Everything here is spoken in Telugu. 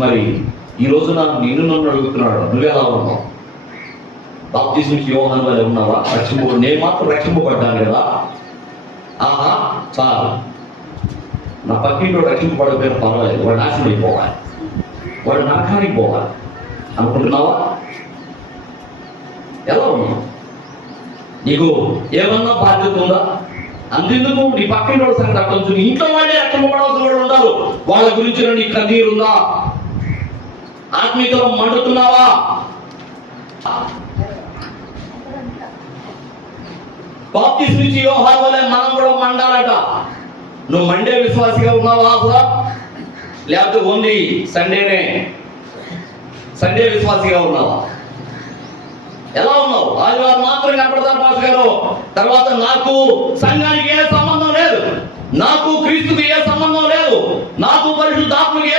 మరి ఈ రోజున నిన్ను నన్ను అడుగుతున్నాడు, నువ్వెలా ఉన్నావు? బాప్తిస్మం యోహాను వలె ఉన్నావా? నేను మాత్రం రక్షింపబడ్డాను కదా, ఆహా చాలు, నా పక్కింటో రక్షింపబడకపోయినా పర్వాలేదు, వాడు నాశనం అయిపోవాలి, వాడు నరకానికి పోవాలి అనుకుంటున్నావా? ఎలా ఉన్నావు? నీకు ఏమన్నా బాధ్యత ఉందా? అందుకు నీ పక్కింటి వాళ్ళ సంగతి అర్థం చూసి ఇంట్లో వాళ్ళే రక్షింపబడాల్సిన వాళ్ళు ఉండాలి. వాళ్ళ గురించి నీ కన్నీరుందా? ఆత్మీయతలో మండుతున్నావా? బాప్తిస్మం యోహాను వలె మనం కూడా మండాలట. నువ్వు మండే విశ్వాసిగా ఉన్నావా అసలు? లేకపోతే ఓన్లీ సండే విశ్వాసిగా ఉన్నావా? ఎలా ఉన్నావు? ఆదివారం మాత్రం కనపడతాను పాస్టర్ గారు, తర్వాత నాకు సంఘానికి ఏ సంబంధం లేదు, నాకు క్రీస్తుకి ఏ సంబంధం లేదు, నాకు పరిశుద్ధాత్మకి ఏ